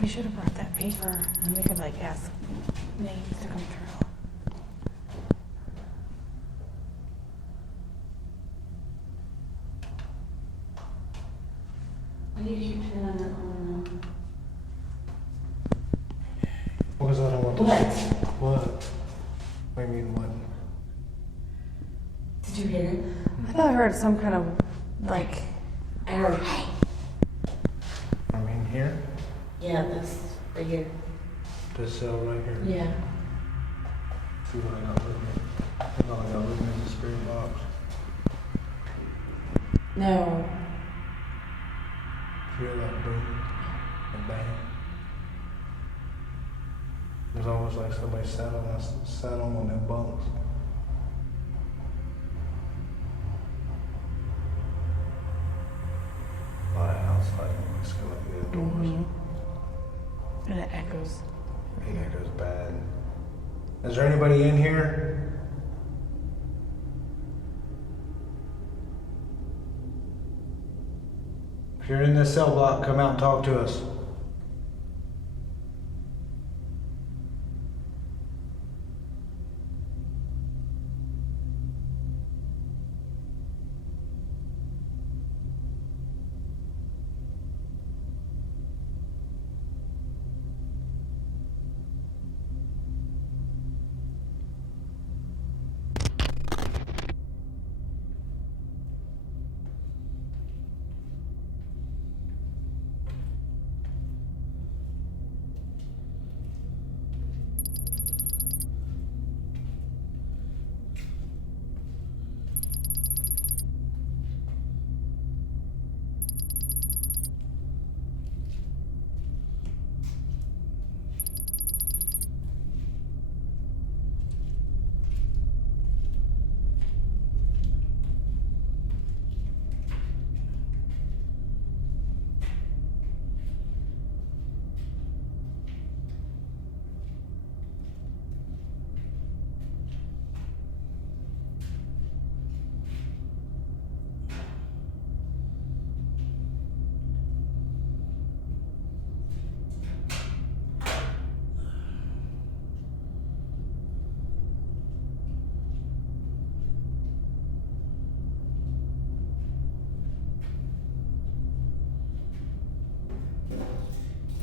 We should have brought that paper and we could like ask names to come through. Why do you keep turning on that one? Because I don't want to. What? What? I mean, what? Did you hear it? I thought I heard some kind of like. I heard. Hey. I mean, here? Yeah, this right here. This cell right here? Yeah. See what I got with me? I think all I got with me is a spirit box. No. Hear that boom and bang? It's almost like somebody sat on one of them bunks. A lot of outside noise coming through the doors. And it echoes. It echoes bad. Is there anybody in here? If you're in this cell block, come out and talk to us.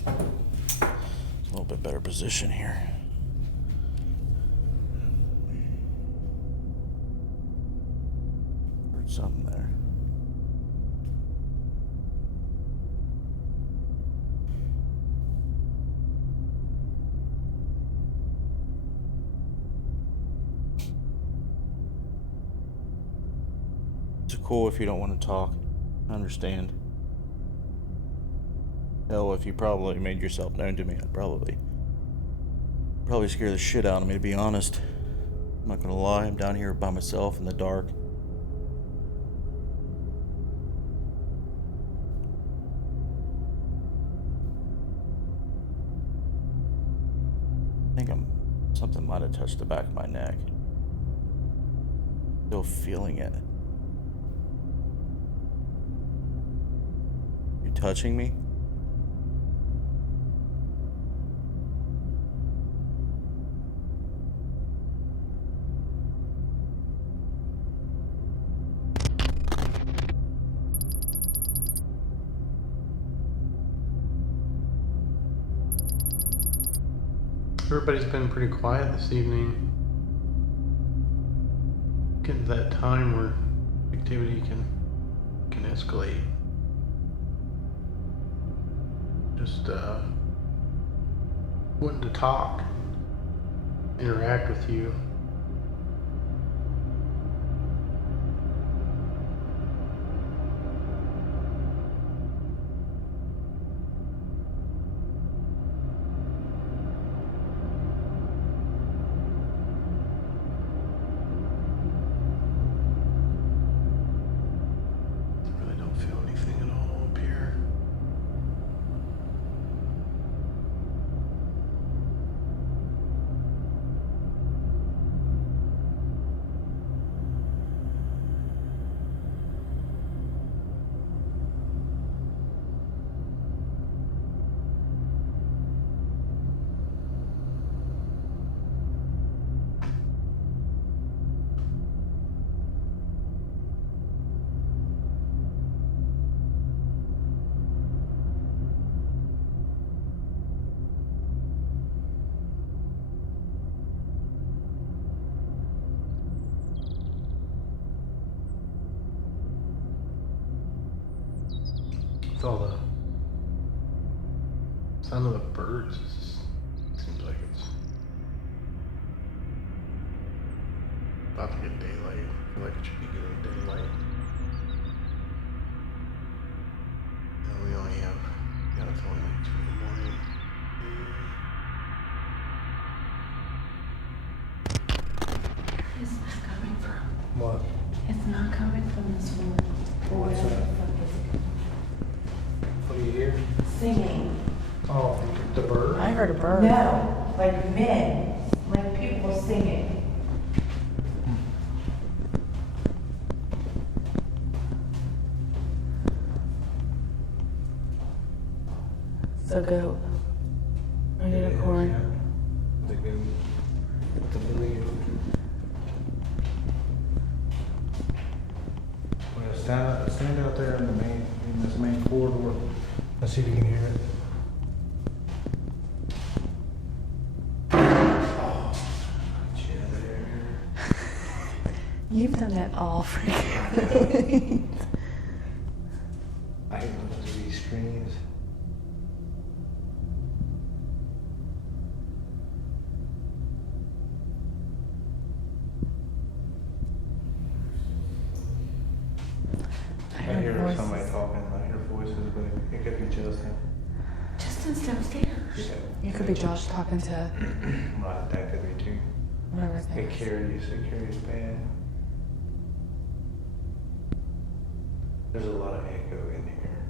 A little bit better position here. Heard something there. It's cool if you don't want to talk. I understand. Hell, if you probably made yourself known to me, I'd probably scare the shit out of me, to be honest. I'm not gonna lie, I'm down here by myself in the dark. I think something might have touched the back of my neck. Still feeling it. You touching me? Everybody's been pretty quiet this evening. Getting to that time where activity can escalate. Just wanting to talk, interact with you. all the sound of the birds. Seems like it's about to get daylight. I feel like it should be getting daylight. And we only have, yeah, it's only like 2 in the morning. It's not coming from. What? It's not coming from this woman. What's Whatever that? the fuck is What do you hear? it? Singing. Oh, the bird? I heard a bird. No, like men, like people singing. So goat. A unicorn. Yeah. The goat. With the billy goat. Well, stand out there in this main corridor. Let's see if you can hear it. Oh, cheddar. You've done that all freaking. I hate looking through these screens. I hear somebody talking. I hear voices, but it could be Justin. Justin's downstairs. You could be Josh talking to Right, that could be too. whatever his name It is. carries bad. There's a lot of echo in here.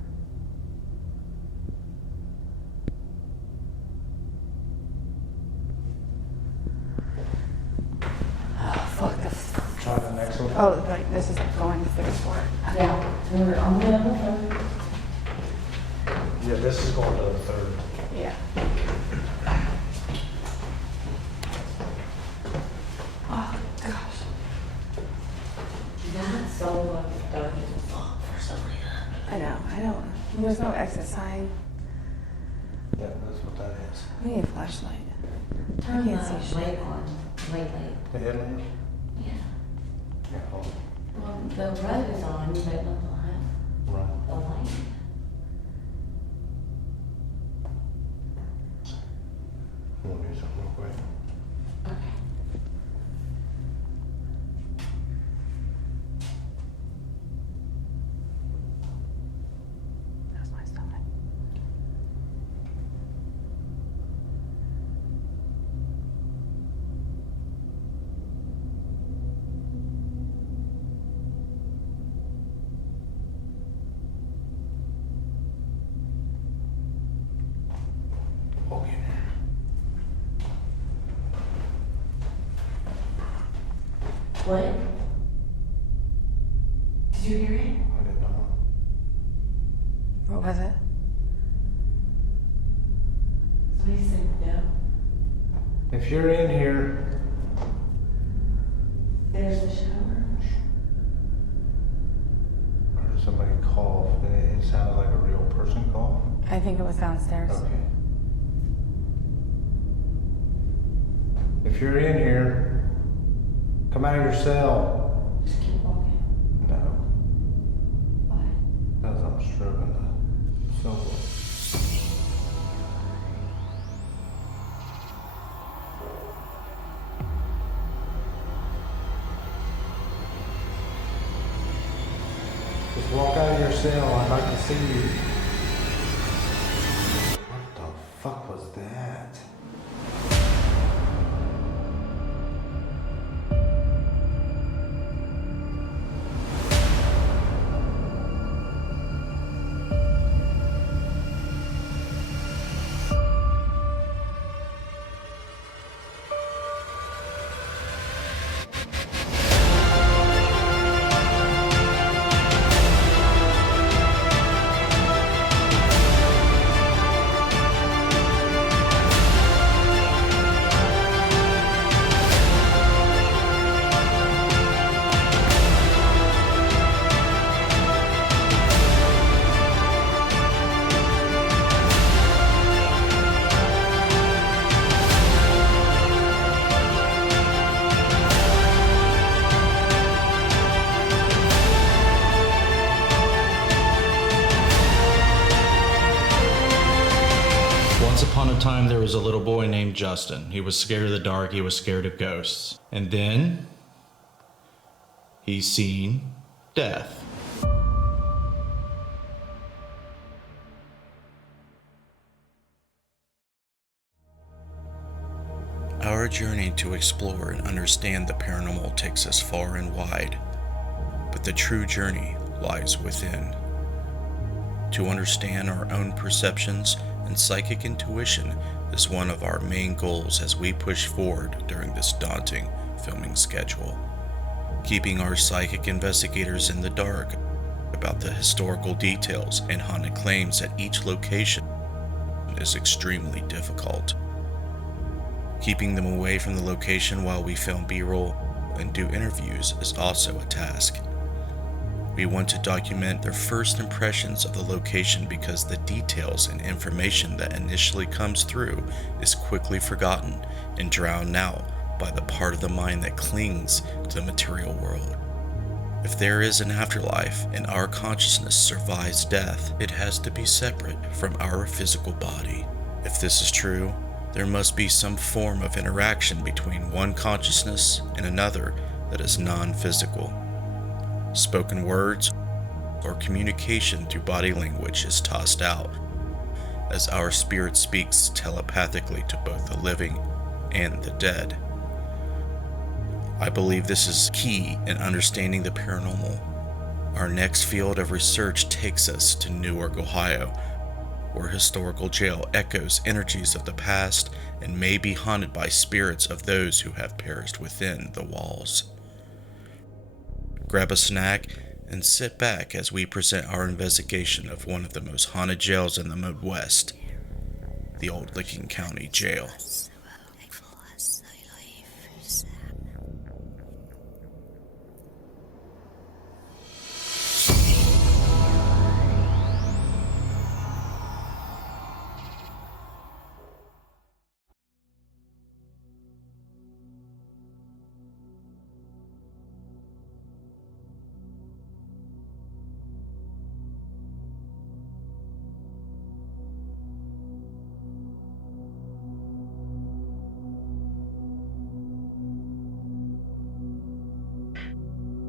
Oh, fuck this. Try the next one. Oh, like this is going to fix for it. Yeah, we're on the other phone. Yeah, this is going to the third. Yeah. Oh, gosh. That solo is dark as fuck for some reason. I know, I don't. There's no exit sign. Yeah, that's what that is. We need a flashlight. Turn can't the see shit. light on. Light. The headlamp? Yeah. Yeah, hold Well, the red is on, but not on. Right. the light. I'm gonna do something real quick. Okay. That's my stomach. Okay. What? Did you hear it? I did not. What was it? Somebody said no. If you're in here, There's the shower. I heard somebody cough, and it sounded like a real person cough. I think it was downstairs. Okay. If you're in here, come out of your cell. Just keep walking. No, Why? because I'm stroking the cellblock. Just walk out of your cell. I'd like to see you. What the fuck was that? one time there was a little boy named Justin. He was scared of the dark, he was scared of ghosts. And then he's seen death. Our journey to explore and understand the paranormal takes us far and wide, but the true journey lies within. To understand our own perceptions and psychic intuition is one of our main goals as we push forward during this daunting filming schedule. Keeping our psychic investigators in the dark about the historical details and haunted claims at each location is extremely difficult. Keeping them away from the location while we film B-roll and do interviews is also a task. We want to document their first impressions of the location because the details and information that initially comes through is quickly forgotten and drowned out by the part of the mind that clings to the material world. If there is an afterlife and our consciousness survives death, it has to be separate from our physical body. If this is true, there must be some form of interaction between one consciousness and another that is non-physical. Spoken words or communication through body language is tossed out, as our spirit speaks telepathically to both the living and the dead. I believe this is key in understanding the paranormal. Our next field of research takes us to Newark, Ohio, where historical jail echoes energies of the past and may be haunted by spirits of those who have perished within the walls. Grab a snack and sit back as we present our investigation of one of the most haunted jails in the Midwest, the old Licking County Jail.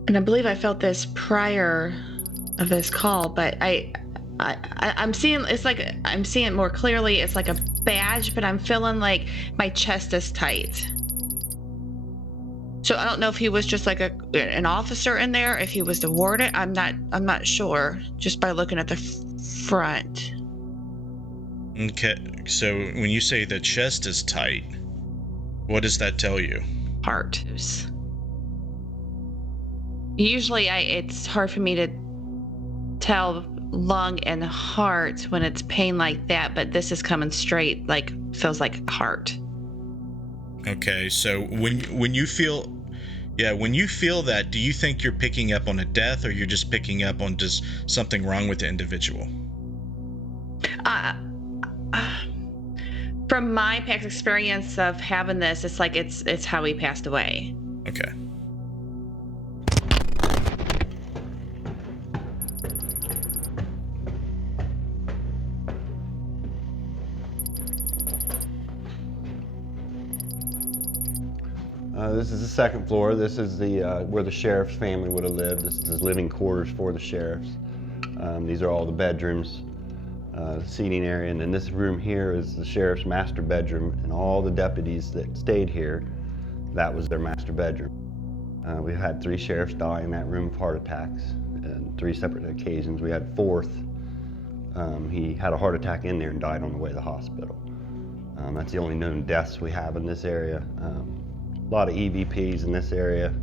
And I believe I felt this prior of this call, but I'm seeing, it's like I'm seeing it more clearly. It's like a badge, but I'm feeling like my chest is tight. So I don't know if he was just like an officer in there, if he was the warden. I'm not sure just by looking at the front. Okay, so when you say the chest is tight, what does that tell you? Heart. Usually it's hard for me to tell lung and heart when it's pain like that, but this is coming straight, like feels like heart. Okay, so when you feel that, do you think you're picking up on a death, or you're just picking up on just something wrong with the individual? From my past experience of having this, it's like it's how he passed away. Okay. This is the second floor. This is the where the sheriff's family would have lived. This is the living quarters for the sheriffs. These are all the bedrooms, seating area, and then this room here is the sheriff's master bedroom, and all the deputies that stayed here, that was their master bedroom. We've had 3 sheriffs die in that room of heart attacks, and 3 separate occasions. We had a 4th. He had a heart attack in there and died on the way to the hospital. That's the only known deaths we have in this area. A lot of EVPs in this area.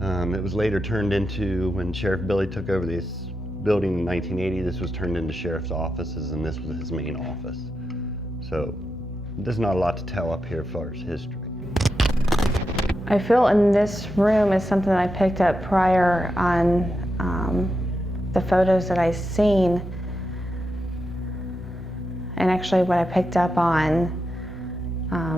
It was later turned into, when Sheriff Billy took over this building in 1980, this was turned into sheriff's offices, and this was his main office. So there's not a lot to tell up here as far as history. I feel in this room is something I picked up prior on the photos that I've seen, and actually what I picked up on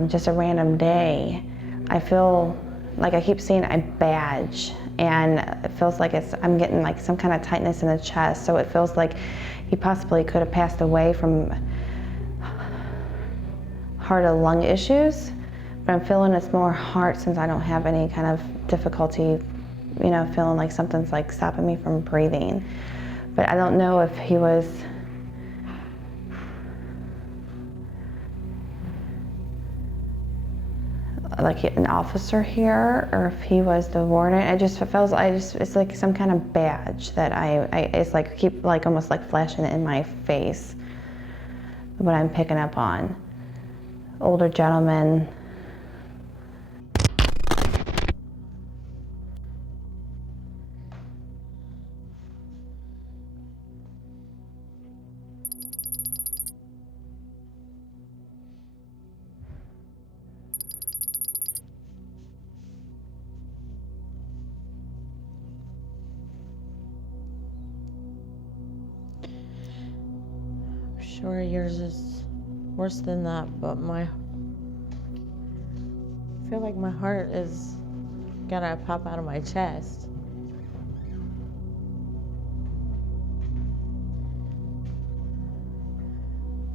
just a random day. I feel like I keep seeing a badge, and it feels like I'm getting like some kind of tightness in the chest, so it feels like he possibly could have passed away from heart or lung issues, but I'm feeling it's more heart since I don't have any kind of difficulty, you know, feeling like something's like stopping me from breathing. But I don't know if he was like an officer here, or if he was the warden. It just feels, it's like some kind of badge that it's like keep like almost like flashing it in my face. What I'm picking up on. Older gentleman. Sure, yours is worse than that, but I feel like my heart is gonna pop out of my chest.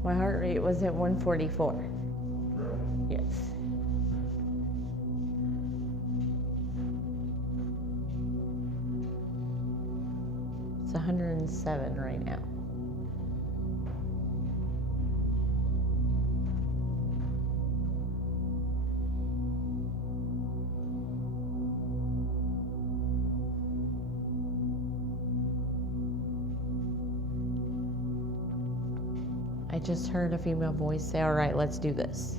My heart rate was at 144. Really? Yes. It's 107 right now. I just heard a female voice say, "All right, let's do this."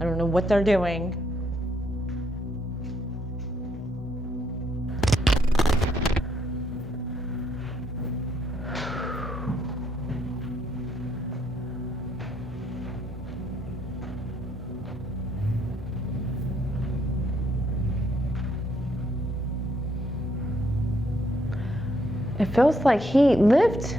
I don't know what they're doing. It feels like he lived.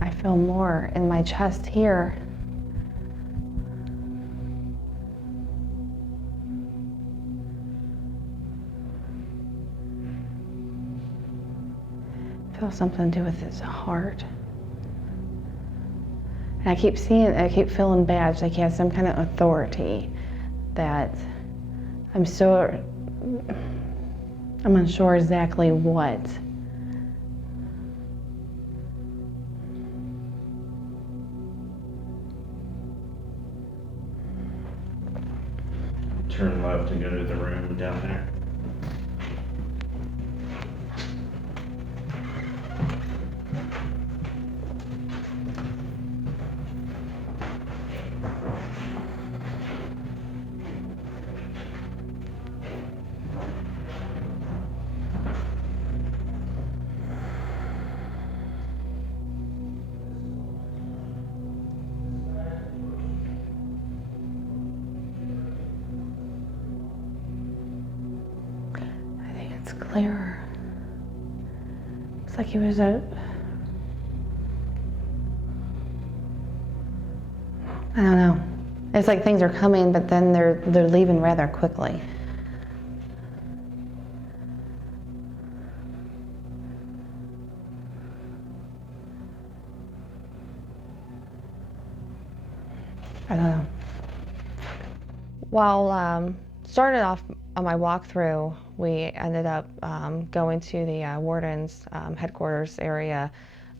I feel more in my chest here. Feel something to do with his heart. And I keep feeling badged, like he has some kind of authority that I'm unsure exactly what. Turn left and go to the room down there. It's clearer. Looks like he was I don't know. It's like things are coming, but then they're leaving rather quickly. I don't know. While started off on my walkthrough, we ended up going to the warden's headquarters area,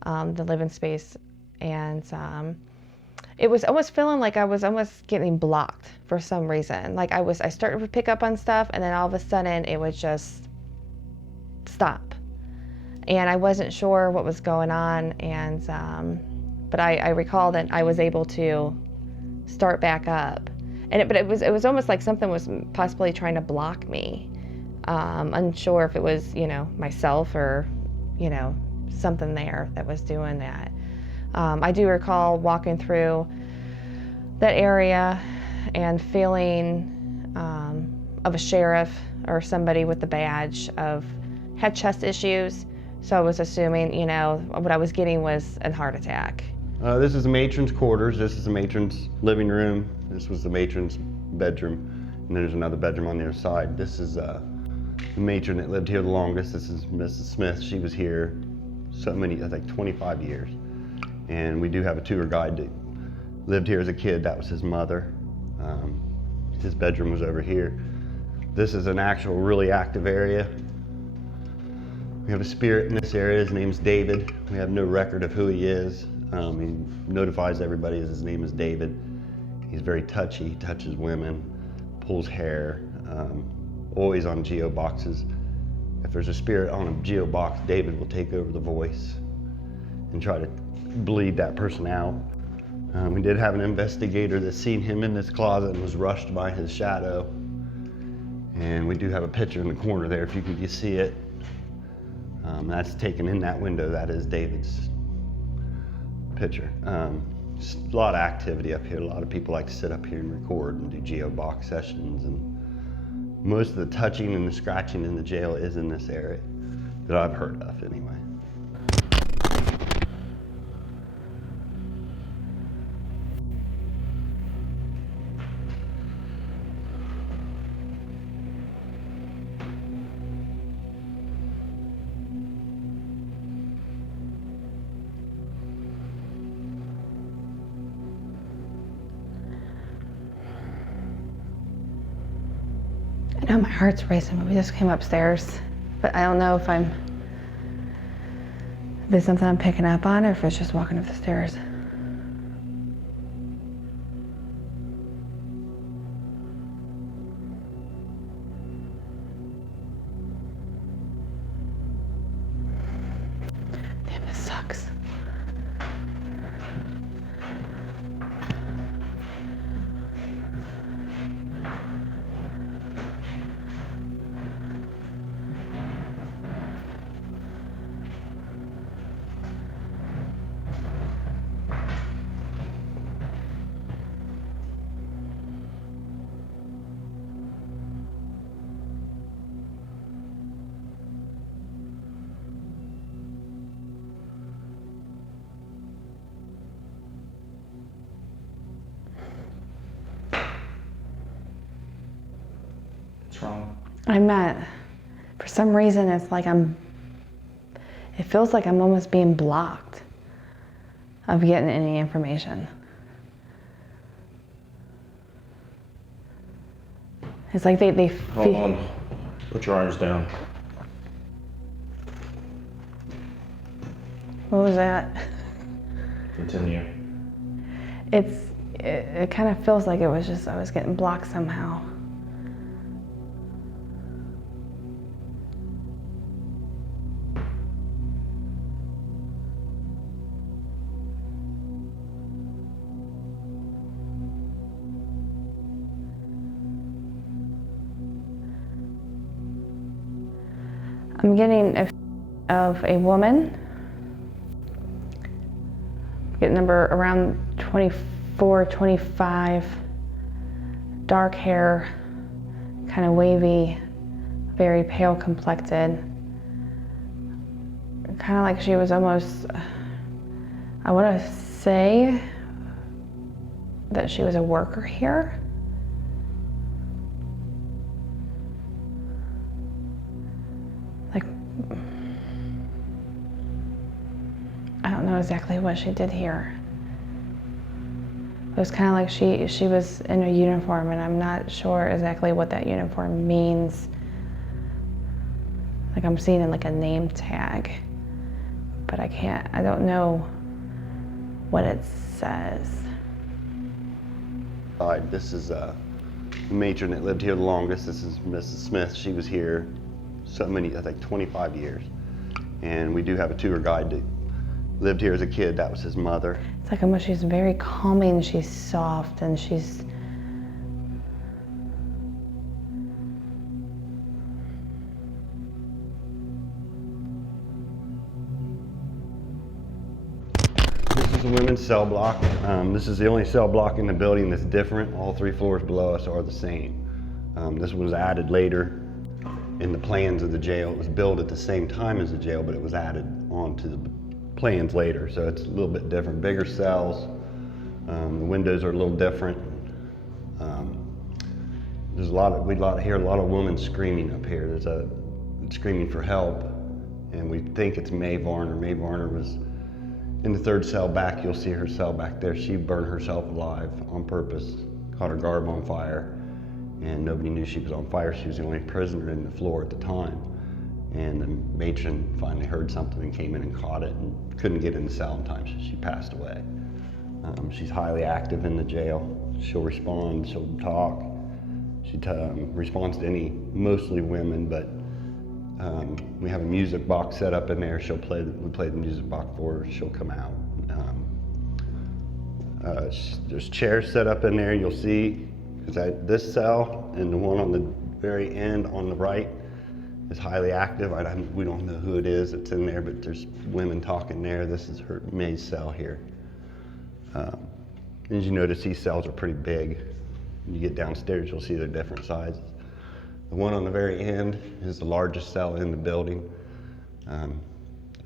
the living space, and it was almost feeling like I was almost getting blocked for some reason. Like I started to pick up on stuff, and then all of a sudden it would just stop. And I wasn't sure what was going on, and but I recall that I was able to start back up. But it was almost like something was possibly trying to block me. Unsure if it was, myself or, something there that was doing that. I do recall walking through that area and feeling of a sheriff or somebody with the badge had chest issues. So I was assuming, what I was getting was a heart attack. This is the matron's quarters. This is the matron's living room. This was the matron's bedroom. And there's another bedroom on the other side. This is the matron that lived here the longest. This is Mrs. Smith. She was here so many, I think 25 years. And we do have a tour guide that lived here as a kid. That was his mother. His bedroom was over here. This is an actual really active area. We have a spirit in this area. His name's David. We have no record of who he is. He notifies everybody his name is David. He's very touchy. He touches women, pulls hair, always on geo boxes. If there's a spirit on a geo box, David will take over the voice and try to bleed that person out. We did have an investigator that's seen him in this closet and was rushed by his shadow. And we do have a picture in the corner there, if you can see it. That's taken in that window. That is David's picture. Just a lot of activity up here. A lot of people like to sit up here and record and do geo box sessions. And most of the touching and the scratching in the jail is in this area that I've heard of anyway. I know my heart's racing, but we just came upstairs. But I don't know if there's something I'm picking up on or if it's just walking up the stairs. Damn, this sucks. Wrong. I'm not, for some reason it's like it feels like I'm almost being blocked of getting any information. It's like they Hold on. Put your arms down. What was that? Continue. It kind of feels like it was just, I was getting blocked somehow. I'm getting of a woman, get number around 24, 25, dark hair, kind of wavy, very pale complected. Kind of like she was almost, I want to say that she was a worker here. Like, I don't know exactly what she did here. It was kind of like she was in a uniform, and I'm not sure exactly what that uniform means. Like, I'm seeing like a name tag, but I don't know what it says. This is the matron that lived here the longest. This is Mrs. Smith. She was here so many, I think 25 years. And we do have a tour guide that lived here as a kid. That was his mother. It's like almost, she's very calming, she's soft, and she's... This is a women's cell block. This is the only cell block in the building that's different. All 3 floors below us are the same. This was added later in the plans of the jail. It was built at the same time as the jail, but it was added onto the plans later, so it's a little bit different. Bigger cells, the windows are a little different. There's we hear a lot of women screaming up here. There's screaming for help, and we think it's Mae Varner. Mae Varner was in the third cell back. You'll see her cell back there. She burned herself alive on purpose, caught her garb on fire, and nobody knew she was on fire. She was the only prisoner in the floor at the time. And the matron finally heard something and came in and caught it and couldn't get in the cell in time, so she passed away. She's highly active in the jail. She'll respond, she'll talk. She responds to mostly women, but we have a music box set up in there. We play the music box for her, she'll come out. There's chairs set up in there, you'll see, because this cell and the one on the very end on the right is highly active. We don't know who it is that's in there, but there's women talking there. This is Mae's cell here. As you notice, these cells are pretty big. When you get downstairs, you'll see they're different sizes. The one on the very end is the largest cell in the building.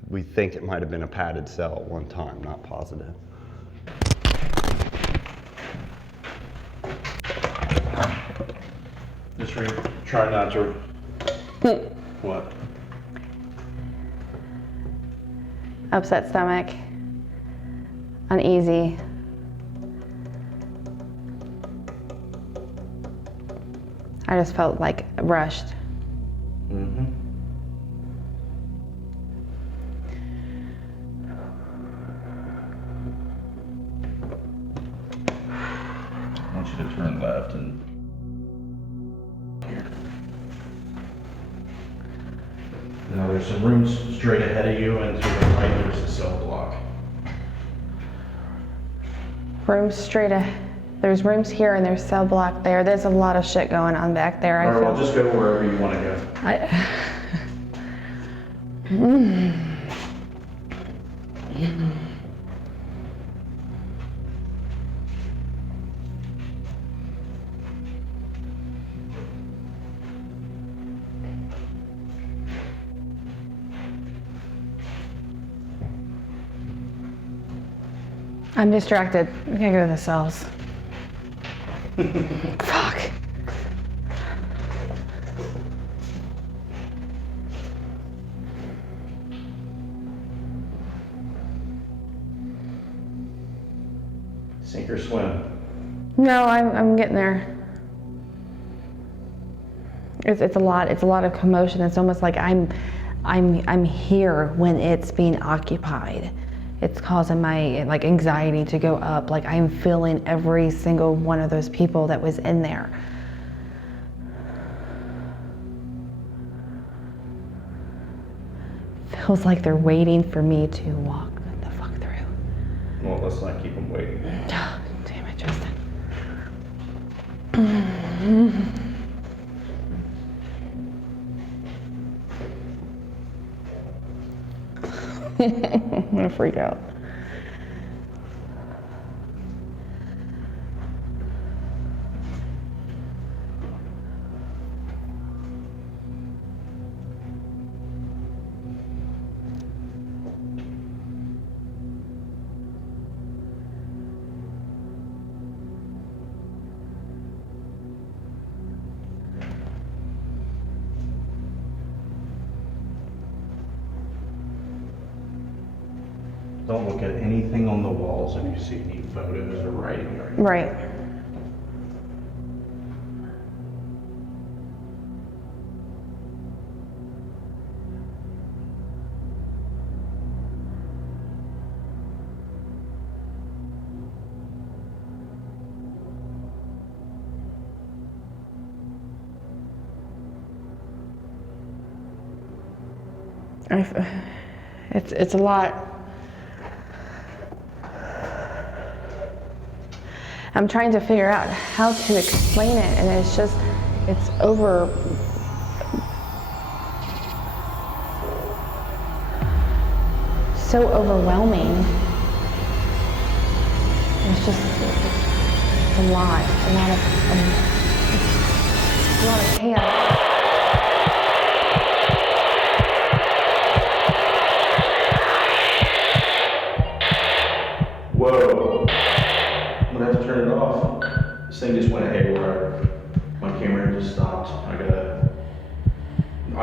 We think it might have been a padded cell at one time, not positive. Just try not to. What? Upset stomach, uneasy. I just felt like rushed. Mm-hmm. I want you to turn left and. Now there's some rooms straight ahead of you, and to the right there's the cell block. There's rooms here and there's cell block there. There's a lot of shit going on back there. All right, well, just go wherever you want to go. I'm distracted. I gotta go to the cells. Fuck. Sink or swim? No, I'm getting there. It's a lot. It's a lot of commotion. It's almost like I'm here when it's being occupied. It's causing my anxiety to go up. Like I'm feeling every single one of those people that was in there. Feels like they're waiting for me to walk the fuck through. Well, let's not keep them waiting. Damn it, Justin. I'm gonna freak out. Don't look at anything on the walls if you see any photos or writing or anything. Right. It's a lot. I'm trying to figure out how to explain it, and it's over. So overwhelming. It's a lot of chaos.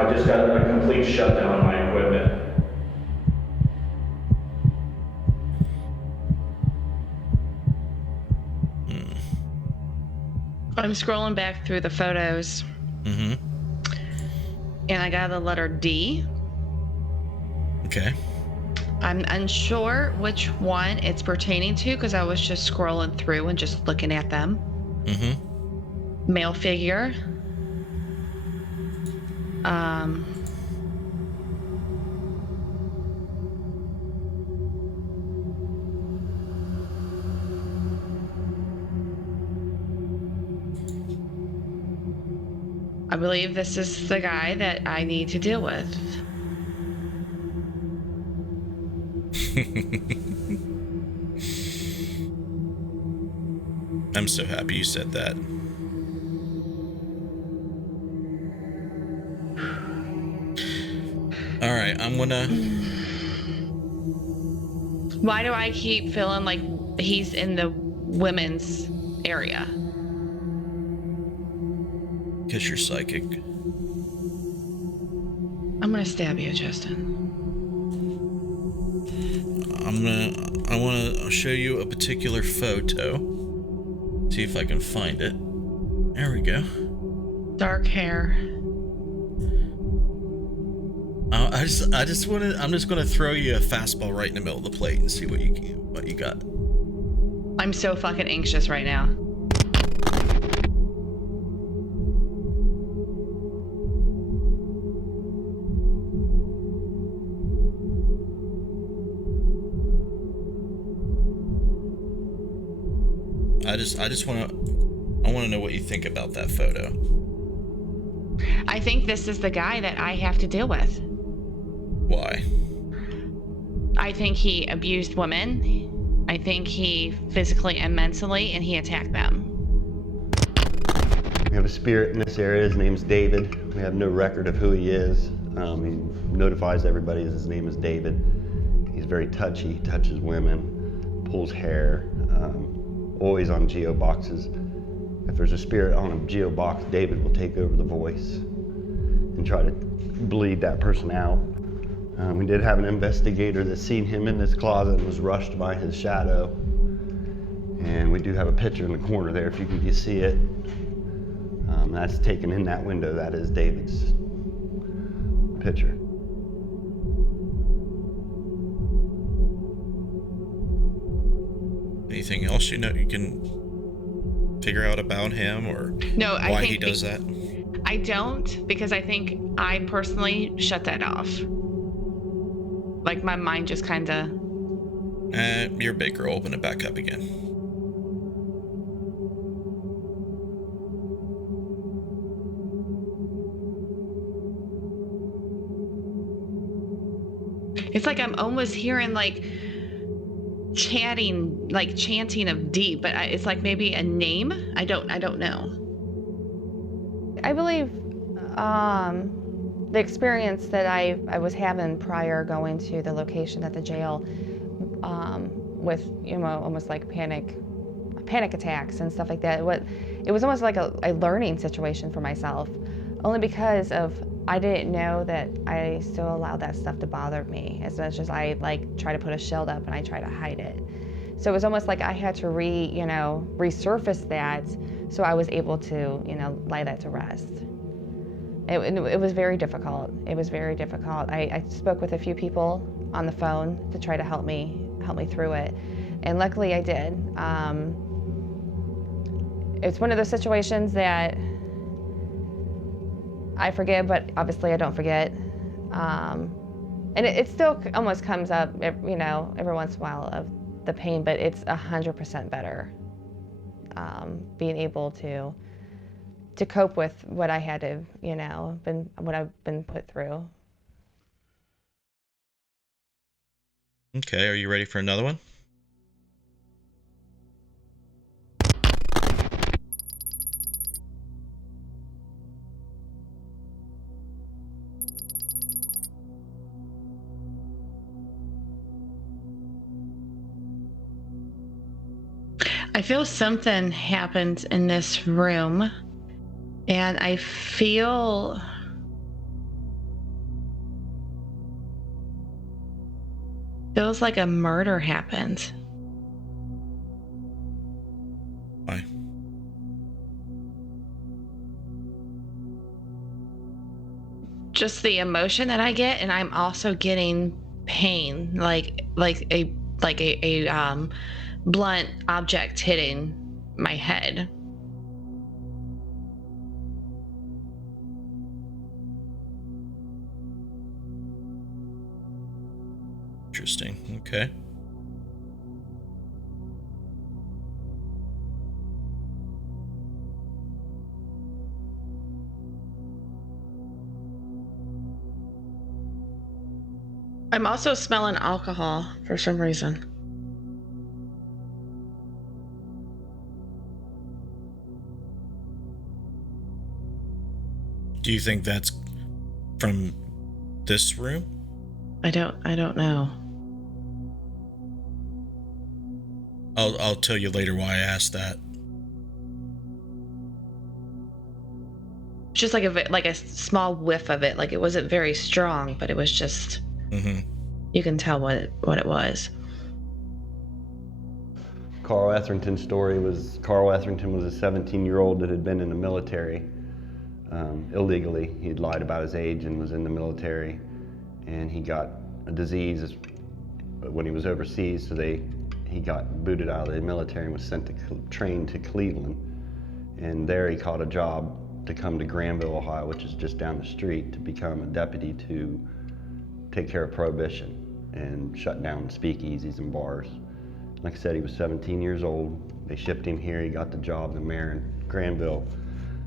I just got a complete shutdown on my equipment. I'm scrolling back through the photos. Mm-hmm. And I got the letter D. Okay. I'm unsure which one it's pertaining to because I was just scrolling through and just looking at them. Mm-hmm. Male figure. I believe this is the guy that I need to deal with. I'm so happy you said that. All right, I'm gonna... Why do I keep feeling like he's in the women's area? Because you're psychic. I'm gonna stab you, Justin. I want to show you a particular photo. See if I can find it. There we go. Dark hair. I'm just gonna throw you a fastball right in the middle of the plate and see what you got. I'm so fucking anxious right now. I want to know what you think about that photo. I think this is the guy that I have to deal with. Why? I think he abused women. I think he physically and mentally, and he attacked them. We have a spirit in this area. His name's David. We have no record of who he is. He notifies everybody that his name is David. He's very touchy, touches women, pulls hair, always on geo boxes. If there's a spirit on a geo box, David will take over the voice and try to bleed that person out. We did have an investigator that seen him in this closet and was rushed by his shadow. And we do have a picture in the corner there, if you can see it. That's taken in that window. That is David's picture. Anything else you can figure out about him or why he does that? I don't, because I think I personally shut that off. Like my mind just kind of... You're a big girl, open it back up again. It's like I'm almost hearing like chanting of D, but it's like maybe a name. I don't know. I believe the experience that I was having prior going to the location at the jail with, almost like panic attacks and stuff like that. It was almost like a learning situation for myself, only because of I didn't know that I still allowed that stuff to bother me as much as I try to put a shield up and I try to hide it. So it was almost like I had to resurface that so I was able to, lay that to rest. It was very difficult. It was very difficult. I spoke with a few people on the phone to try to help me through it. And luckily I did. It's one of those situations that I forgive, but obviously I don't forget. And it still almost comes up, every once in a while of the pain, but it's 100% better. Being able to cope with what I had to, what I've been put through. Okay, are you ready for another one? I feel something happened in this room, and I feel Feels like a murder happened. Why? Just the emotion that I get, and I'm also getting pain, like a blunt object hitting my head. Interesting. Okay. I'm also smelling alcohol for some reason. Do you think that's from this room? I don't know. I'll tell you later why I asked that. Just like a small whiff of it. Like it wasn't very strong, but it was just. Mm-hmm. You can tell what it was. Carl Etherington's story was Carl Etherington was a 17-year-old that had been in the military illegally. He'd lied about his age and was in the military, and he got a disease when he was overseas. So he got booted out of the military and was sent to train to Cleveland, and there he caught a job to come to Granville, Ohio, which is just down the street, to become a deputy to take care of prohibition and shut down speakeasies and bars. Like I said, he was 17 years old. They shipped him here. He got the job. The mayor in Granville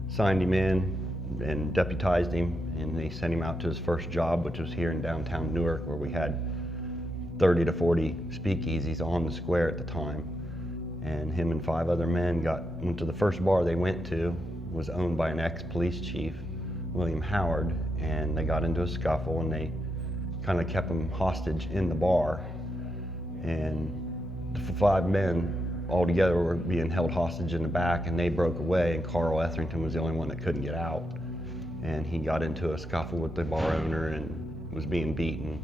signed him in and deputized him, and they sent him out to his first job, which was here in downtown Newark, where we had 30 to 40 speakeasies on the square at the time. And him and 5 other men went to the first bar they went to, was owned by an ex-police chief, William Howard, and they got into a scuffle, and they kind of kept him hostage in the bar. And the 5 men all together were being held hostage in the back, and they broke away, and Carl Etherington was the only one that couldn't get out. And he got into a scuffle with the bar owner and was being beaten.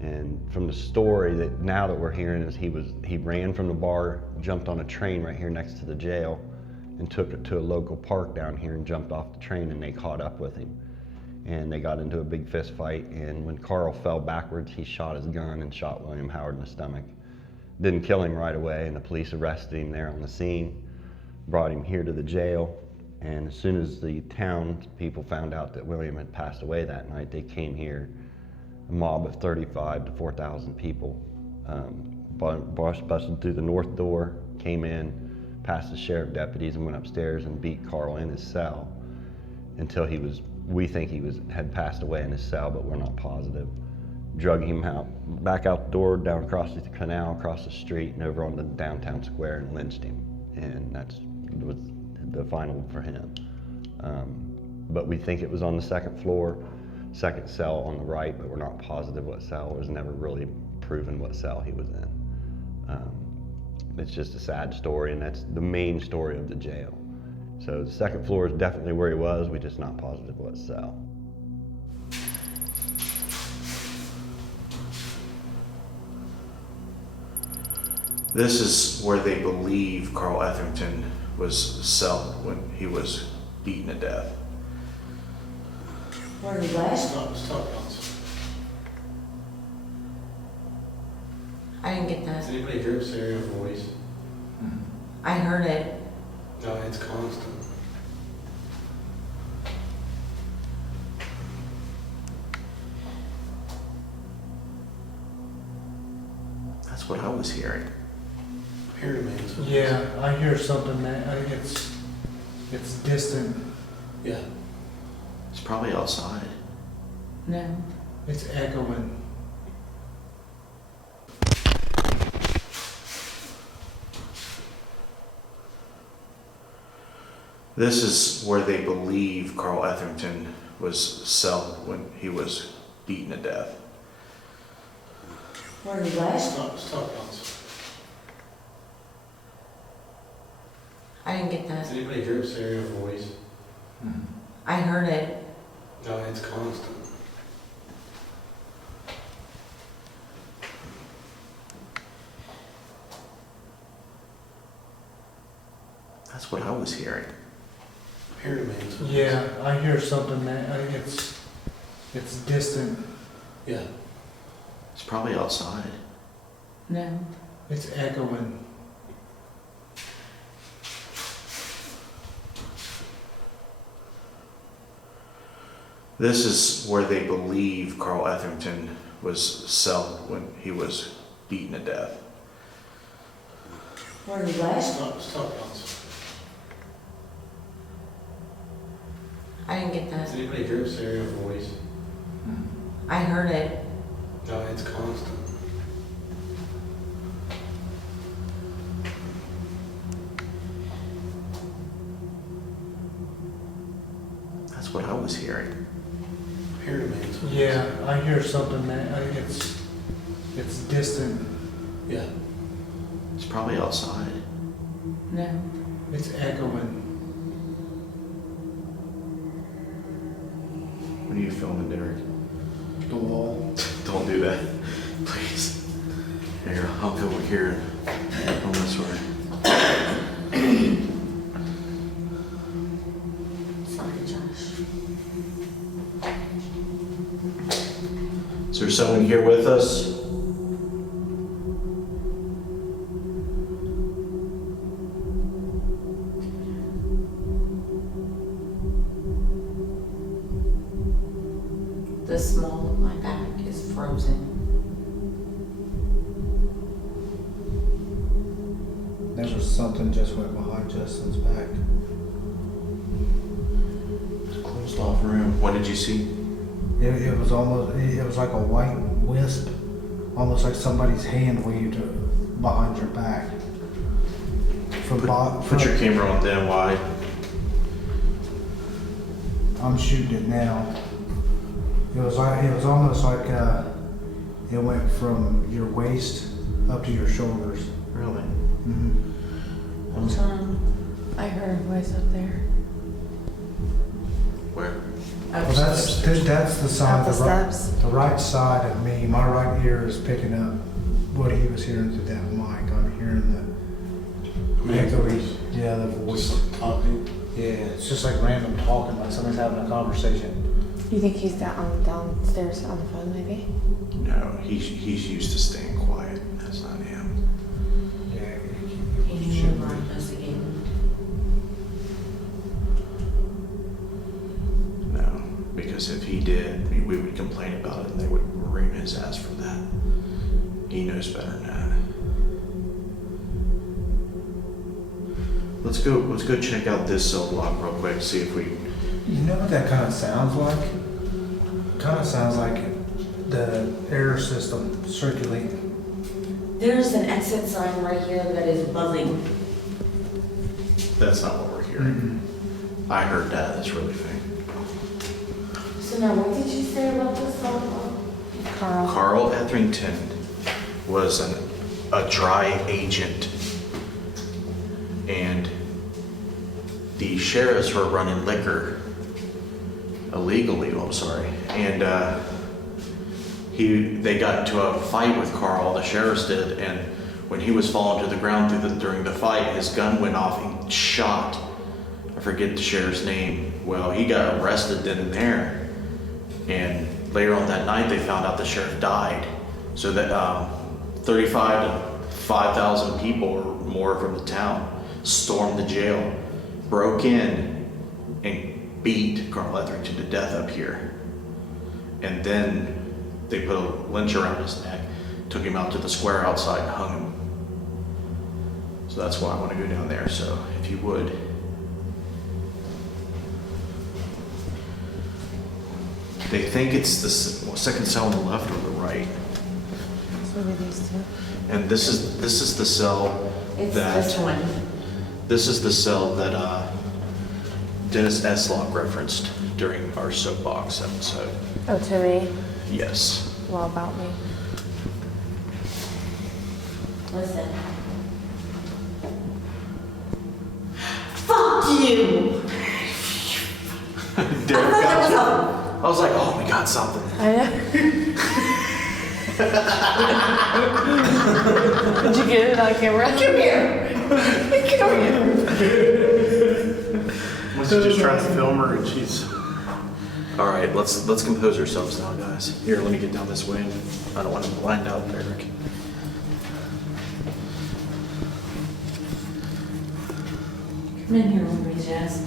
And from the story that now that we're hearing is he ran from the bar, jumped on a train right here next to the jail, and took it to a local park down here and jumped off the train, and they caught up with him. And they got into a big fist fight, and when Karl fell backwards, he shot his gun and shot William Howard in the stomach. Didn't kill him right away, and the police arrested him there on the scene, brought him here to the jail, and as soon as the town people found out that William had passed away that night, they came here, a mob of 35 to 4,000 people, busted through the north door, came in, past the sheriff deputies, and went upstairs and beat Karl in his cell until we think he had passed away in his cell, but we're not positive. Drug him back out the door, down across the canal, across the street, and over on the downtown square, and lynched him. And that was the final for him. But we think it was on the second floor, second cell on the right, but we're not positive what cell. It was never really proven what cell he was in. It's just a sad story, and that's the main story of the jail. So the second floor is definitely where he was, we're just not positive what cell. This is where they believe Carl Etherington was celled when he was beaten to death. Where he was? Stop. I didn't get Does that. anybody hear a stereo voice? I heard it. No, it's constant. That's what I was hearing. Pyramids. Yeah, I hear something, man. It's distant. Yeah. It's probably outside. No. It's echoing. This is where they believe Carl Etherington was celled when he was beaten to death. Where he was? Stop. I didn't get Does that. anybody hear a stereo voice? I heard it. No, it's constant. That's what I was hearing. Pyramids. Yeah, I hear something, man. It's distant. Yeah. It's probably outside. No. It's echoing. This is where they believe Carl Etherington was celled when he was beaten to death. Where he was? Stop, Johnson. I didn't get that. Does anybody hear a stereo voice? I heard it. No, it's constant. That's what I was hearing. Pyramids. Yeah, I hear something, man. It's distant. Yeah. It's probably outside. No. It's echoing. What are you filming, Derek? The wall. Don't do that, please. Here, I'll go over here and film this way. Sorry, Josh. Is there someone here with us? The small of my back is frozen. There was something just went behind Justin's back. It's a closed off room. What did you see? It was like a white wisp, almost like somebody's hand waved behind your back. Put your camera on then wide. I'm shooting it now. It was almost like it went from your waist up to your shoulders. Really? I heard a voice up there. Where? Well, that's the side, Up the steps. the right side of me. My right ear is picking up what he was hearing through that mic. I'm hearing the echoey, the voice. Just talking. Yeah, it's just like random talking, like somebody's having a conversation. You think he's downstairs on the phone, maybe? No, he's used to staying quiet. That's not him. Yeah, He knew we were investigating. No, because if he did, we would complain about it and they would ream his ass for that. He knows better than that. Let's go check out this cell block real quick, see if we... You know what that kind of sounds like? Kind of sounds like the air system circulating. There's an exit sign right here that is buzzing. That's not what we're hearing. I heard that. That's really faint. So now what did you say about this phone? Carl. Carl Etherington was a dry agent, and the sheriffs were running liquor illegally. I'm sorry, and they got into a fight with Karl. The sheriffs did, and when he was falling to the ground during the fight, his gun went off and shot. I forget the sheriff's name. Well, he got arrested then and there, and later on that night they found out the sheriff died. So that 35 to 5,000 people or more from the town stormed the jail, broke in, and beat Carl Etherington to death up here. And then they put a lynch around his neck, took him out to the square outside and hung him. So that's why I want to go down there. So if you would. They think it's the second cell on the left or the right. So maybe these two. And this is the cell It's that this one. this is the cell that Dennis Eslock referenced during our soapbox episode. Oh, to me? Yes. Well, about me. Listen. Fuck you! Derek got you. I was like, oh, we got something. I know. Did you get it on camera? Come here. Come here. Must have just trying to film her and she's... All right, let's compose ourselves now, guys. Here, let me get down this way. I don't want to blind out Eric. Come in here with me, Jess.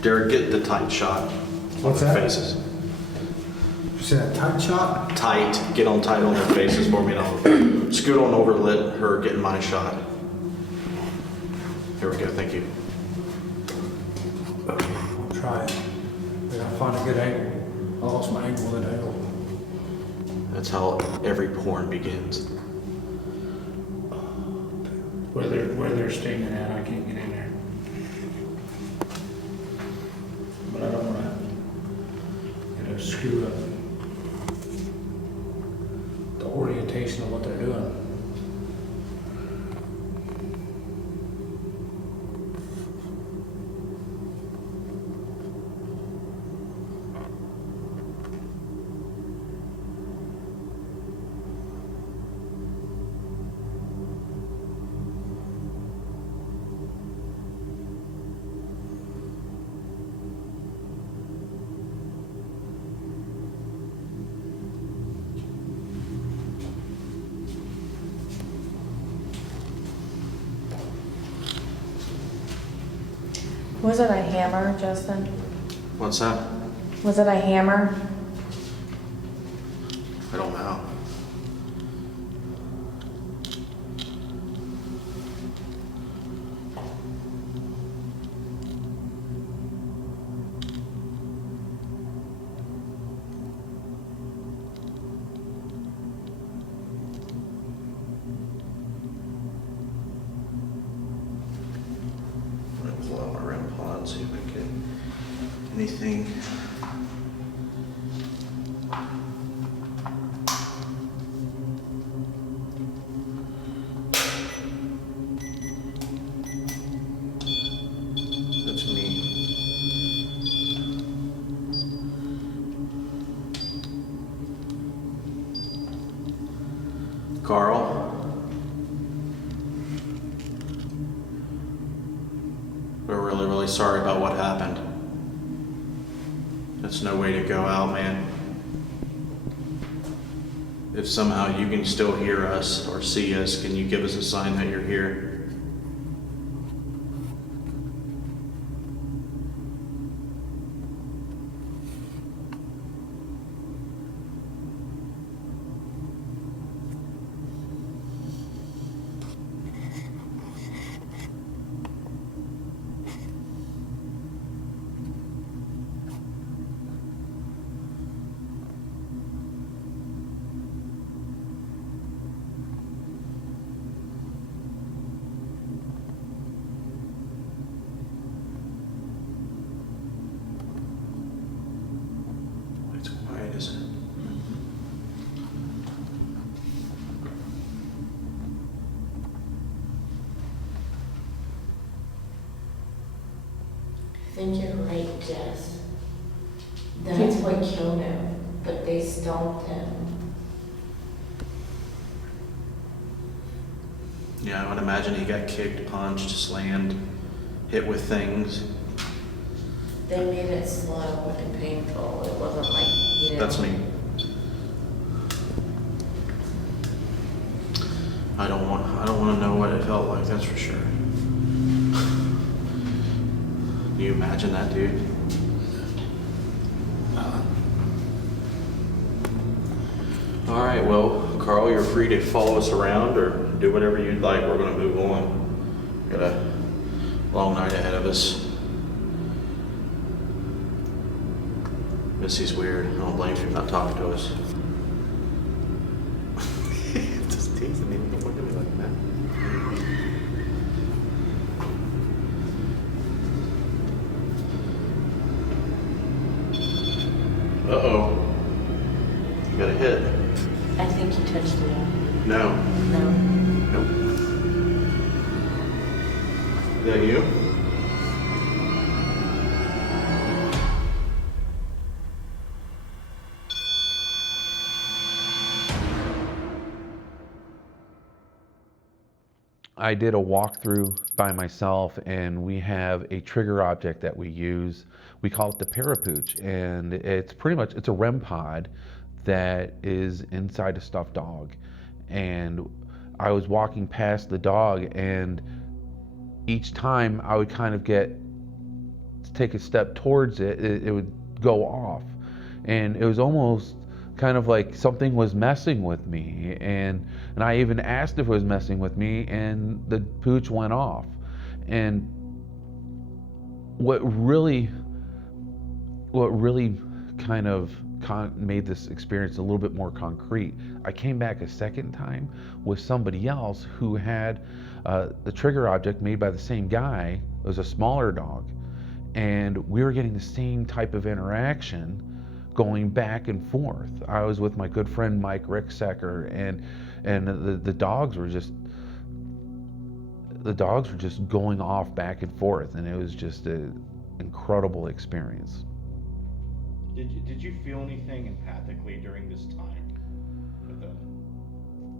Derek, get the tight shot. What's on their that? Faces. You said a tight shot? Tight. Get on tight on their faces for me. And I'll scoot on over, let her get in my shot. Here we go. Thank you. I'll try it. I gotta find a good angle. I lost my angle with that angle. That's how every porn begins. Where they're standing at, I can't get in there. But I don't wanna, screw up the orientation of what they're doing. Was it a hammer, Justin? What's that? Was it a hammer? I don't know. I'm gonna blow my REM pod, see if I get anything. That's me. Carl? We're really, really sorry about what happened. That's no way to go out, man. If somehow you can still hear us or see us, can you give us a sign that you're here? It's quiet, isn't it? I think you're right, Jess. That's what killed him, but they stomped him. Yeah, I would imagine he got kicked, punched, slammed, hit with things. They made it slow and painful. It wasn't like, you know. That's me. I don't want to know what it felt like, that's for sure. Can you imagine that, dude? All right, well, Carl, you're free to follow us around or do whatever you'd like. We're going to move on. Got a long night ahead of us. Missy's weird. I don't blame you for not talking to us. Just teasing me. Don't look at me like that. Uh-oh. You got a hit. I think you touched the wall. No. No. Nope. Is that you? I did a walkthrough by myself, and we have a trigger object that we use. We call it the Parapooch, and it's pretty much, it's a REM pod that is inside a stuffed dog. And I was walking past the dog, and each time I would kind of take a step towards it, it would go off. And it was almost kind of like something was messing with me, and I even asked if it was messing with me, and the pooch went off. And what really kind of made this experience a little bit more concrete, I came back a second time with somebody else who had the trigger object made by the same guy. It was a smaller dog, and we were getting the same type of interaction going back and forth. I was with my good friend Mike Ricksecker, and the dogs were just going off back and forth, and it was just an incredible experience. Did you feel anything empathically during this time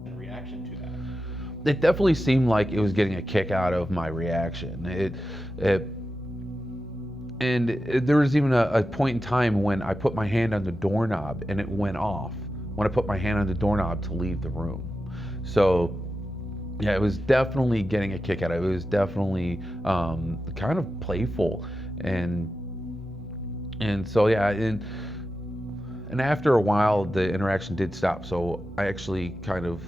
in reaction to that? It definitely seemed like it was getting a kick out of my reaction. And there was even a point in time when I put my hand on the doorknob and it went off when I put my hand on the doorknob to leave the room. So yeah, it was definitely getting a kick out of it. It was definitely kind of playful, and so yeah, and after a while the interaction did stop. So I actually kind of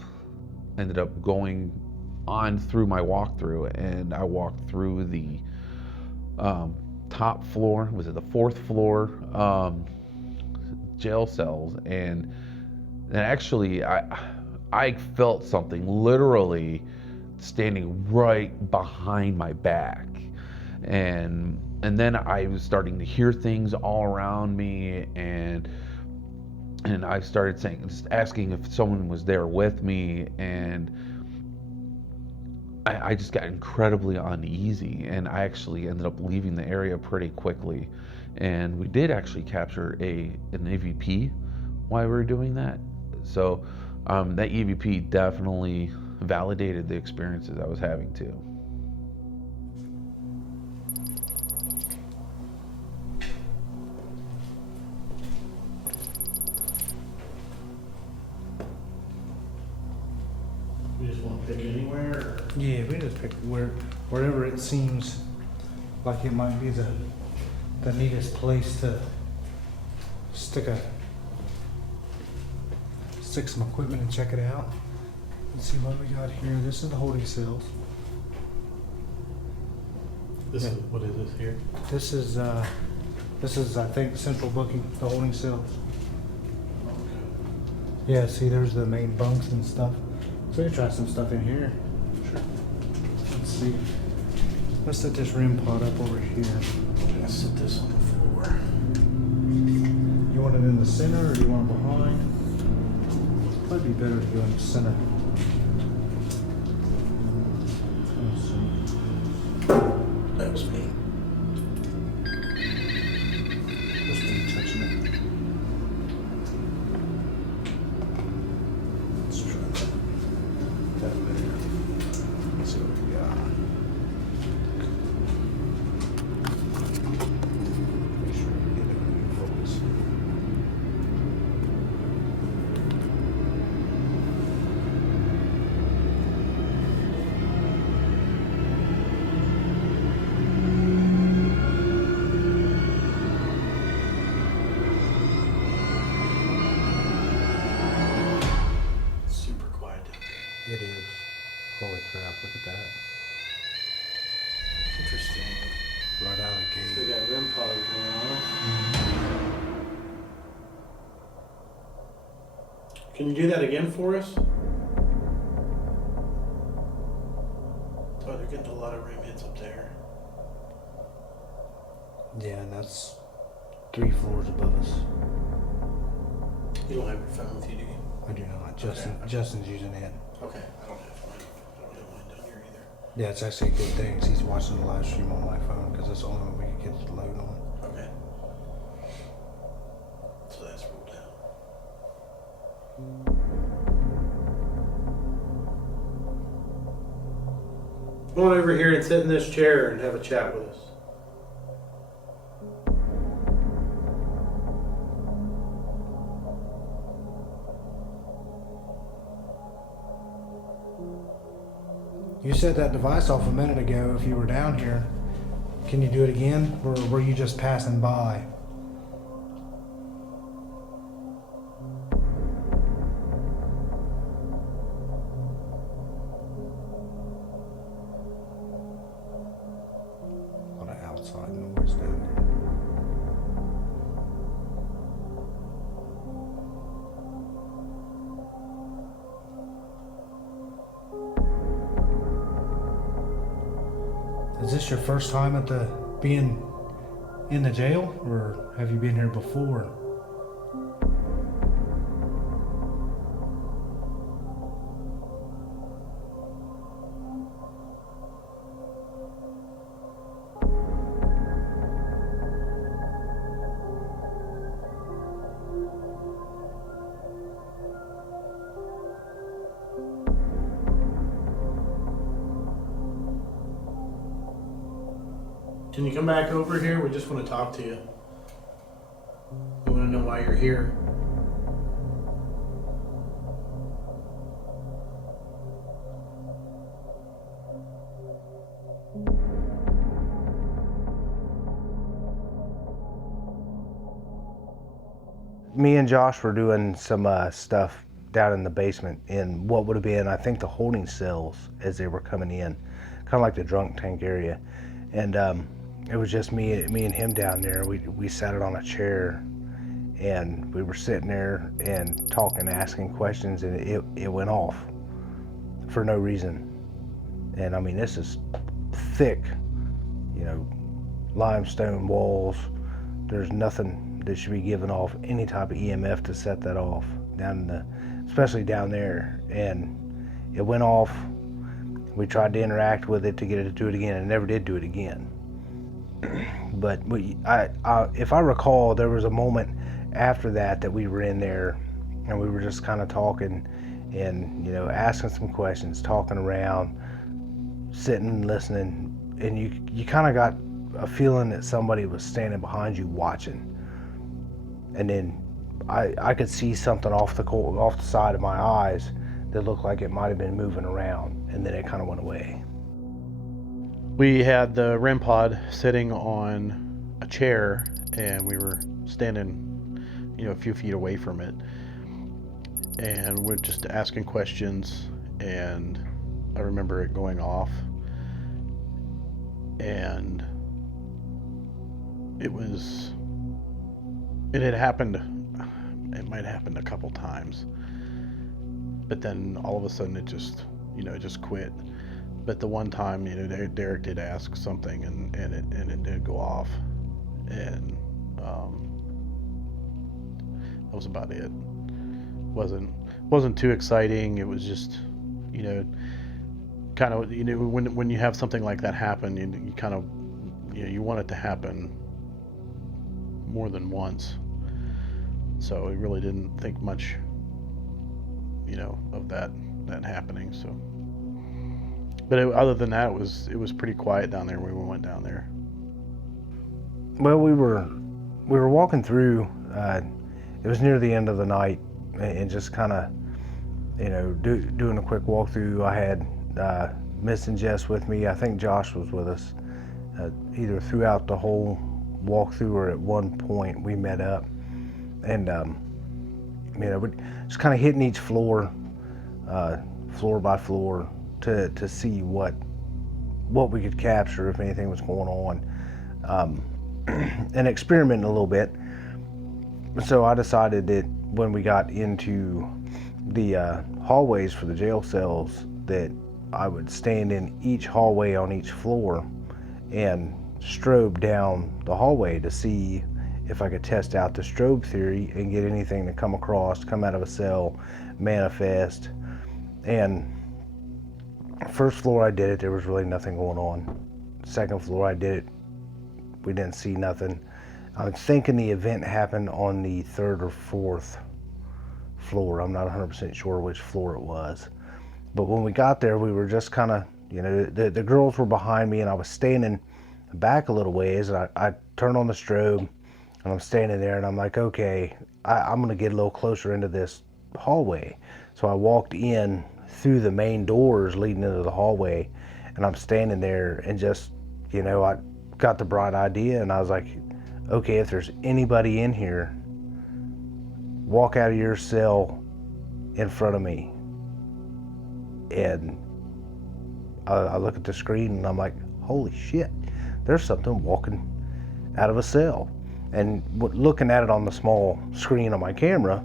ended up going on through my walkthrough, and I walked through the top floor, was it the 4th floor jail cells, and actually I felt something literally standing right behind my back, and then I was starting to hear things all around me, and I started just asking if someone was there with me, and I just got incredibly uneasy, and I actually ended up leaving the area pretty quickly. And we did actually capture an EVP while we were doing that. So that EVP definitely validated the experiences I was having too. We just want to pick anywhere? Or? Yeah, we just pick wherever it seems like it might be the neatest place to stick some equipment and check it out. Let's see what we got here. This is the holding cells. This is, what is this here? This is I think central booking, the holding cells. Yeah, see there's the main bunks and stuff. So we can try some stuff in here. Sure. Let's see. Let's set this REM pod up over here. Let's set this on the floor. You want it in the center or do you want it behind? Probably be better to go in the center. Let's see. That was me. Just me touching it. Let's try that there. Let's see what we got. Make sure you get it in focus. Super quiet down there. It is. Holy crap, look at that. Interesting. Right out of the So we gate. got REM pod going on. Can you do that again for us? Oh, they're getting a lot of REM hits up there. Yeah, and that's 3 floors above us. You don't have your phone with you, do you? I do not. Okay. Justin's using it. Okay, I don't have mine. I don't have mine down here either. Yeah, it's actually a good thing 'cause he's watching the live stream on my phone because that's the only one we can get the load on. Okay. So that's ruled out. Come on over here and sit in this chair and have a chat with us. You set that device off a minute ago if you were down here. Can you do it again, or were you just passing by? A lot of outside noise down there. Is this your first time at being in the jail, or have you been here before? Can you come back over here? We just want to talk to you. We want to know why you're here. Me and Josh were doing some stuff down in the basement in what would have been, I think, the holding cells as they were coming in, kind of like the drunk tank area. And it was just me and him down there. We sat it on a chair, and we were sitting there and talking, asking questions, and it went off for no reason. And I mean, this is thick, you know, limestone walls. There's nothing that should be giving off any type of EMF to set that off especially down there. And it went off. We tried to interact with it to get it to do it again, and it never did do it again. But if I recall, there was a moment after that we were in there, and we were just kind of talking and, you know, asking some questions, talking around, sitting and listening, and you kind of got a feeling that somebody was standing behind you watching. And then I could see something off the side of my eyes that looked like it might have been moving around, and then it kind of went away. We had the REM pod sitting on a chair, and we were standing, you know, a few feet away from it, and we're just asking questions, and I remember it going off, and it had happened, it might have happened a couple times, but then all of a sudden it just quit. But the one time, you know, Derek did ask something, and it did go off, and that was about it. Wasn't too exciting. It was just, you know, kind of, you know, when you have something like that happen, you kind of, you know, you want it to happen more than once. So we really didn't think much, you know, of that happening. So. But other than that, it was pretty quiet down there when we went down there. Well, we were walking through. It was near the end of the night, and just kind of, you know, doing a quick walkthrough. I had Miss and Jess with me. I think Josh was with us either throughout the whole walkthrough or at one point we met up, and you know, we're just kind of hitting each floor, floor by floor, to see what we could capture, if anything was going on, and experimenting a little bit. So I decided that when we got into the hallways for the jail cells, that I would stand in each hallway on each floor and strobe down the hallway to see if I could test out the strobe theory and get anything to come out of a cell, manifest. And first floor I did it, there was really nothing going on. Second floor I did it, we didn't see nothing. I'm thinking the event happened on the third or fourth floor. I'm not 100% sure which floor it was. But when we got there, we were just kind of, You know, the girls were behind me, and I was standing back a little ways, and I turned on the strobe, and I'm standing there, and I'm like, okay, I'm gonna get a little closer into this hallway. So I walked in through the main doors leading into the hallway, and I'm standing there, and just, you know, I got the bright idea, and I was like, okay, if there's anybody in here, walk out of your cell in front of me. And I look at the screen, and I'm like, holy shit, there's something walking out of a cell. And looking at it on the small screen on my camera,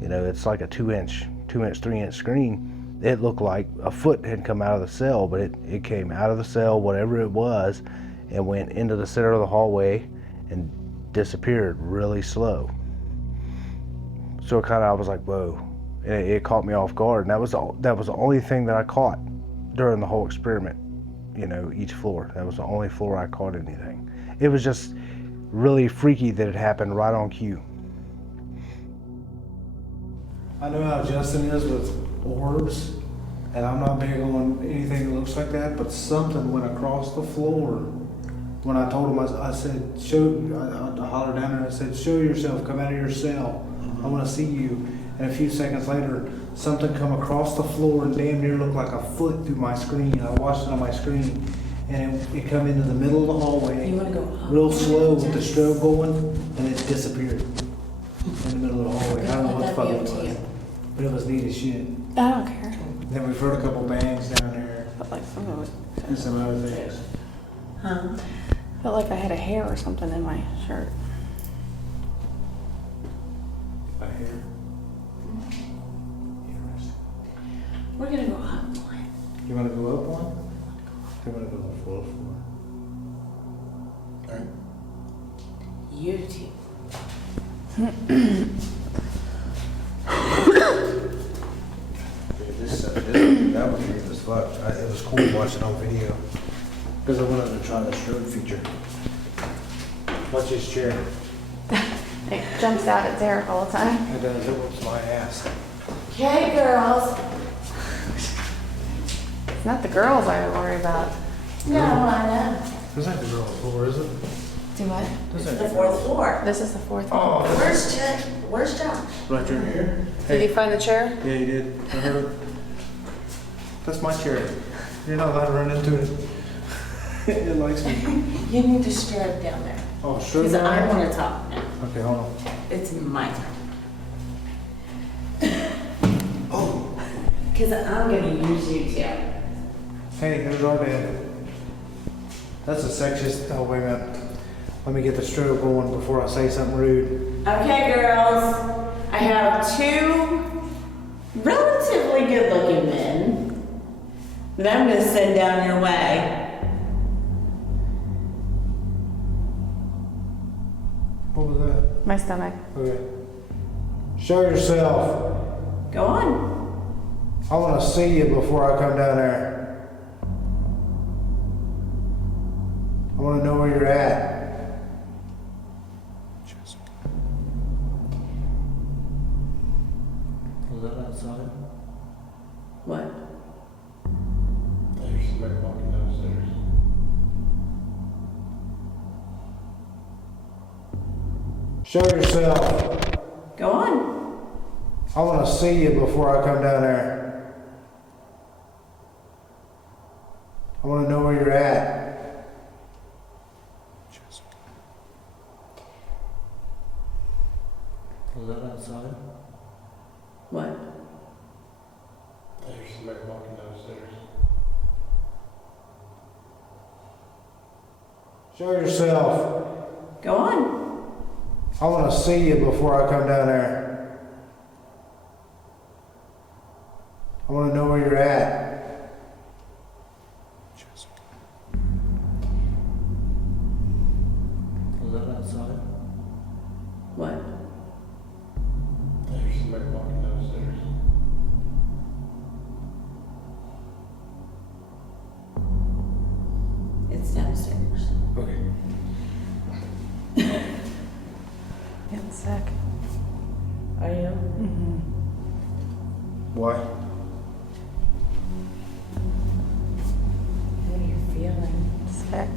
you know, it's like a 3-inch screen. It looked like a foot had come out of the cell, but it came out of the cell, whatever it was, and went into the center of the hallway and disappeared really slow. So I was like, whoa, and it caught me off guard. And that was the only thing that I caught during the whole experiment. You know, each floor. That was the only floor I caught anything. It was just really freaky that it happened right on cue. I know how Justin is with orbs, and I'm not big on anything that looks like that, but something went across the floor. When I told him, I said, I hollered down there and I said, show yourself, come out of your cell. I want to see you. And a few seconds later, something come across the floor and damn near looked like a foot through my screen. I watched it on my screen, and it come into the middle of the hallway, You want to go up? real slow with the strobe going, and it disappeared in the middle of the hallway. I don't know what the fuck it was, but it was neat as shit. I don't care. And then we've heard a couple bangs down there But like something was, and some other things. Huh? felt like I had a hair or something in my shirt. I hear. We're gonna go up one. You want to go up one? You want to go on the floor? All right. You two. That was weird as fuck. It was cool watching on video. Because I wanted to try the strobe feature. Watch his chair. It jumps out at Derek all the time. It does. It whoops my ass. Okay, girls. It's not the girls I worry about. No, I know. This ain't the girl floor, is it? Do what? This is the fourth floor. This is the fourth one. Oh, Where's Josh? right there here. Did you find the chair? Yeah, you did. I heard it. That's my chair. You're not allowed to run into it. It likes me. You need to strobe down there. Oh, sure. Because I want to talk now. Okay, hold on. It's my turn. Oh. Because I'm going to use you too. Hey, there's our dad. That's a sexist. Oh, wait a minute. Let me get the strobe going before I say something rude. Okay, girls. I have two relatively good-looking men that I'm going to send down your way. What was that? My stomach. Okay. Show yourself. Go on. I want to see you before I come down there. I want to know where you're at. Was that outside? What? There's somebody walking downstairs. Show yourself. Go on. I want to see you before I come down there. I want to know where you're at. Was that outside? What? There's somebody walking downstairs. Show yourself. Go on. I want to see you before I come down there. I want to know where you're at. Was that outside? What? There's somebody walking downstairs. It's downstairs. Okay. Getting sick. Are you? Mm-hmm. Why? feeling sick.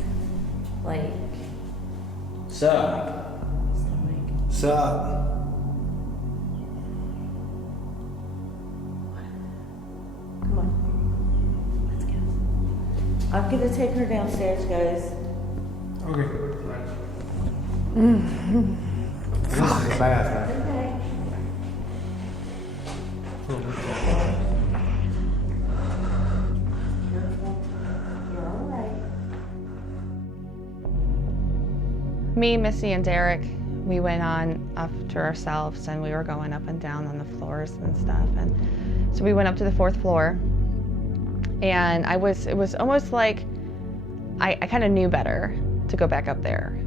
Like, Sup? stomach. Sup? Come on. Let's go. I'm gonna take her downstairs, guys. Okay. This is the bathroom. Okay. You're all right. Me, Missy, and Derek, we went on up to ourselves, and we were going up and down on the floors and stuff. And so we went up to the 4th floor, and it was almost like I kind of knew better to go back up there.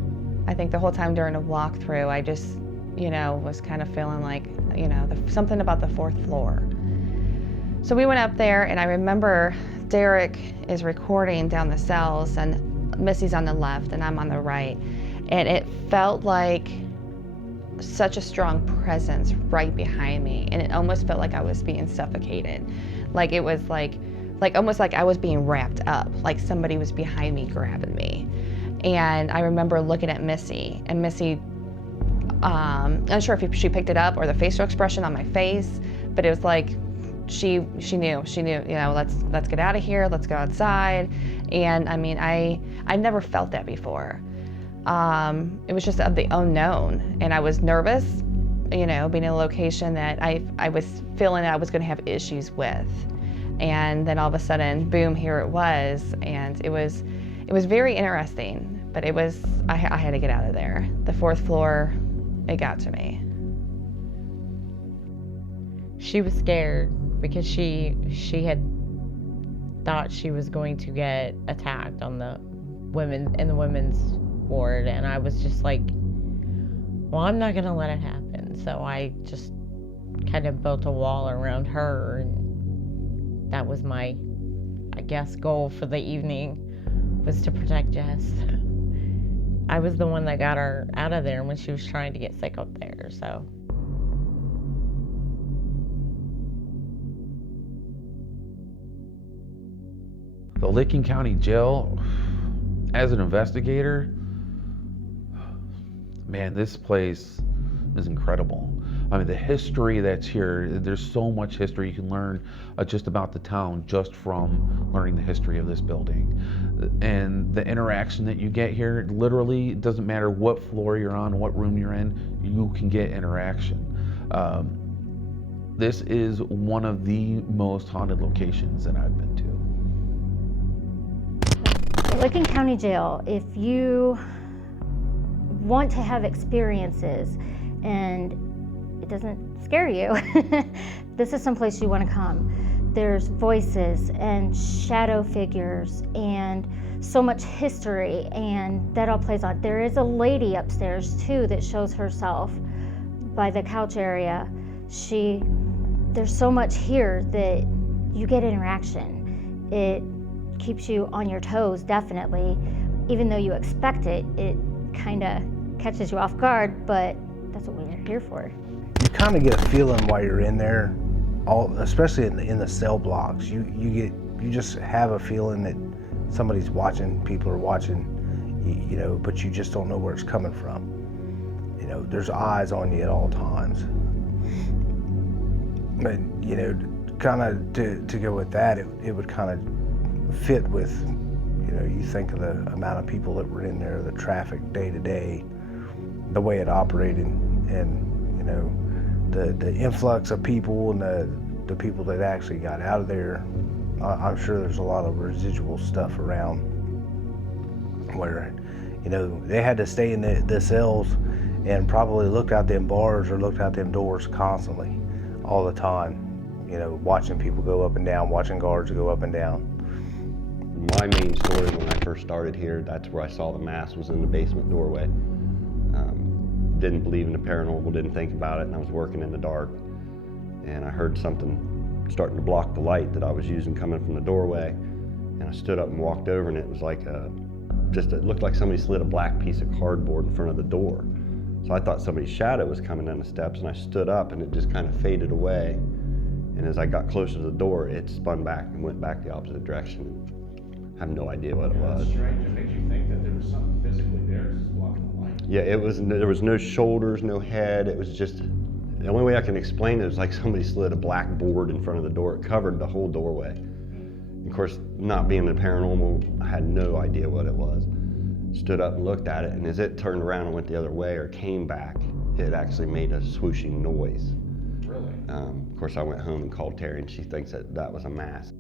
I think the whole time during the walkthrough, I just, was kind of feeling like, something about the 4th floor. So we went up there, and I remember Derek is recording down the cells, and Missy's on the left, and I'm on the right. And it felt like such a strong presence right behind me, and it almost felt like I was being suffocated. Like it was like almost like I was being wrapped up, like somebody was behind me grabbing me. And I remember looking at Missy, and Missy, I'm not sure if she picked it up or the facial expression on my face, but it was like she knew, let's get out of here, let's go outside. And I mean, I've never felt that before. It was just of the unknown, and I was nervous, being in a location that I was feeling that I was going to have issues with. And then all of a sudden, boom, here it was, and it was very interesting, but I had to get out of there. The 4th floor, it got to me. She was scared because she had thought she was going to get attacked on the women's ward, and I was just like, well, I'm not gonna let it happen. So I just kind of built a wall around her, and that was my, I guess, goal for the evening, was to protect Jess. I was the one that got her out of there when she was trying to get sick up there, so. The Licking County Jail, as an investigator, man, this place is incredible. I mean, the history that's here, there's so much history you can learn just about the town just from learning the history of this building. And the interaction that you get here, literally, it doesn't matter what floor you're on, what room you're in, you can get interaction. This is one of the most haunted locations that I've been to. Licking County Jail, if you want to have experiences and it doesn't scare you, this is someplace you want to come. There's voices and shadow figures and so much history, and that all plays on. There is a lady upstairs too that shows herself by the couch area. There's so much here that you get interaction. It keeps you on your toes, definitely. Even though you expect it, it kind of catches you off guard, but that's what we're here for. You kind of get a feeling while you're in there, especially in the cell blocks. You just have a feeling that somebody's watching, people are watching, but you just don't know where it's coming from. There's eyes on you at all times. But kind of to go with that, it would kind of fit with, you think of the amount of people that were in there, the traffic day to day, the way it operated, and the influx of people and the people that actually got out of there. I'm sure there's a lot of residual stuff around where, they had to stay in the cells and probably looked out them bars or looked out them doors constantly, all the time, watching people go up and down, watching guards go up and down. My main story when I first started here, that's where I saw the mask, was in the basement doorway. Didn't believe in the paranormal, didn't think about it, and I was working in the dark. And I heard something starting to block the light that I was using coming from the doorway. And I stood up and walked over, and it was like it looked like somebody slid a black piece of cardboard in front of the door. So I thought somebody's shadow was coming down the steps, and I stood up, and it just kind of faded away. And as I got closer to the door, it spun back and went back the opposite direction. have no idea what it was. That's strange. It makes you think that there was something physically there just blocking the light. Yeah, there was no shoulders, no head. It was just, the only way I can explain it was like somebody slid a black board in front of the door. It covered the whole doorway. Of course, not being the paranormal, I had no idea what it was. Stood up and looked at it, and as it turned around and went the other way or came back, it actually made a swooshing noise. Really? Of course, I went home and called Terry, and she thinks that was a mask.